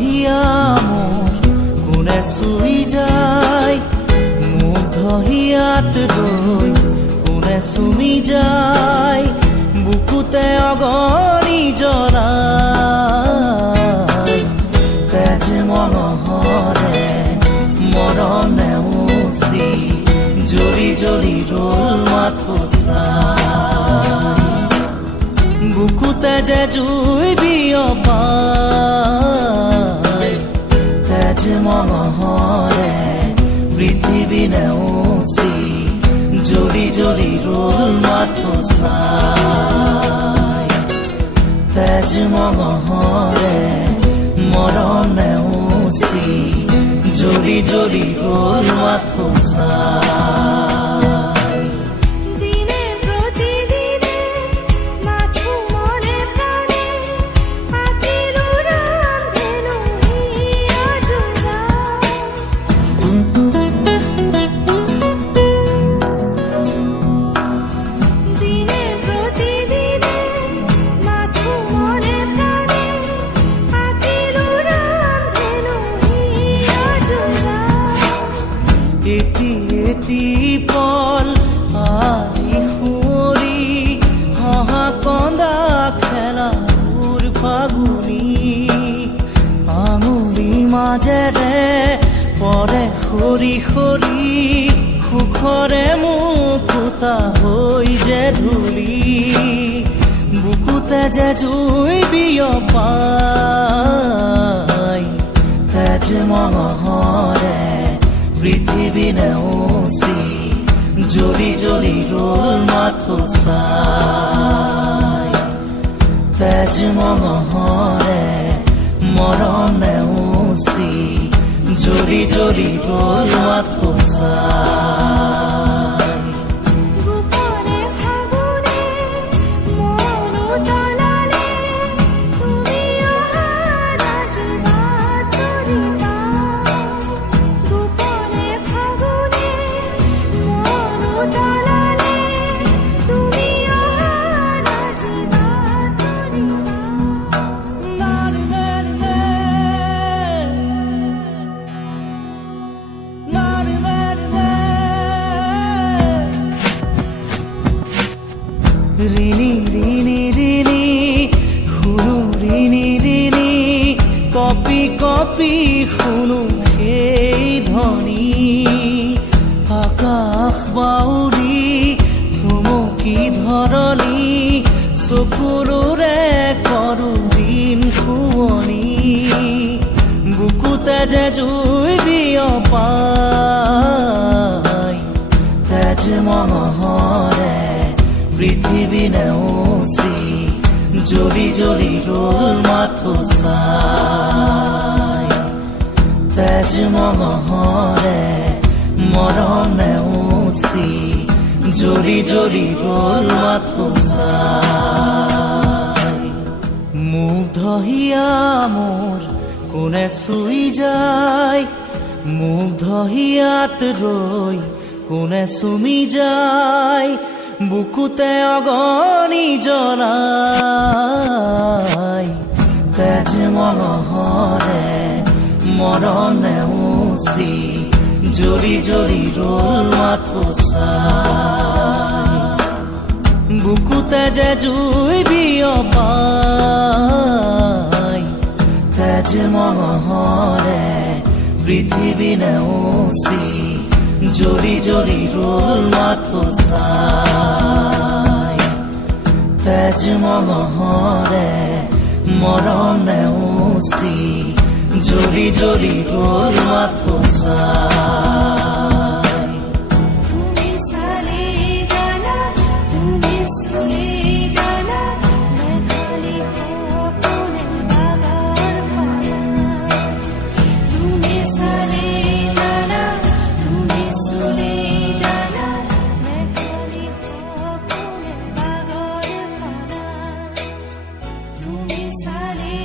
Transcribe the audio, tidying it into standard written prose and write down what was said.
হিয়া মোৰ কোনে চুই যায়, মুগ্ধ হিয়াত ৰৈ কোনে চুমি যায়, বুকুতে অগণি জ্বলাই। তেজ মনোহৰে মৰম নেওচি জ্বলি জ্বলি ৰ'ল মাথো চাই, বুকুতে যে জুই বিয়পাই। তেজ মনোহৰে পৃথিৱী নেওচি জ্বলি জ্বলি ৰ'ল মাথো চাই। তেজ মনোহৰে মৰম নেওচি জ্বলি জ্বলি ৰ'ল মাথো চাই। এটি এটি পল আজি সুঁৱৰি হহা কন্দা খেলাবোৰ ফাগুনি, আঙুলি মাজেৰে পৰে সৰি সৰি সুখৰে মুকুতা হৈ যে ধূলি, বুকুতে যে জুই বিয়পাই। তেজ মনোহৰে পৃথিৱী নেওচি জ্বলি জ্বলি ৰ'ল মাথো চাই। তেজ মনোহৰে মৰম নেওচি জ্বলি জ্বলি ৰ'ল মাথো চাই। ৰিণি ৰিণি ৰিণি শুনো ৰিণি ৰিণি, কপি কপি শুনো সেই ধ্বনি, আকাশ বাউৰি থমকি ধৰণি, চকুৰে কৰো দিন শুৱনি, বুকুতে যে জুই বিয়পাই। তেজ মনোহৰে পৃথিৱী নেওচি জ্বলি জ্বলি ৰ'ল মাথো চাই। তেজ মনোহৰে মৰম নেওচি জ্বলি জ্বলি ৰ'ল মাথো চাই। মুগ্ধ হিয়া মোৰ কোনে চুই যায়, মুগ্ধ হিয়াত ৰৈ কোনে চুমি যায়, বুকুতে অগণি জ্বলাই। তেজ মনোহৰে মৰম নেওচি জ্বলি জ্বলি ৰ'ল মাথো চাই, বুকুতে যে জুই বিয়পাই। তেজ মনোহৰে পৃথিৱী নেওচি জ্বলি জ্বলি ৰ'ল মাথো চাই। তেজ মনোহৰে মৰম নেওচি জ্বলি জ্বলি ৰ'ল মাথো চাই। তুমি চালে জানা, তুমি শুনে জানা, मैं खाली अपने बागान पाया। তুমি চালে জানা, তুমি শুনে জানা, मैं खाली अपने बागान पाया। তুমি চালে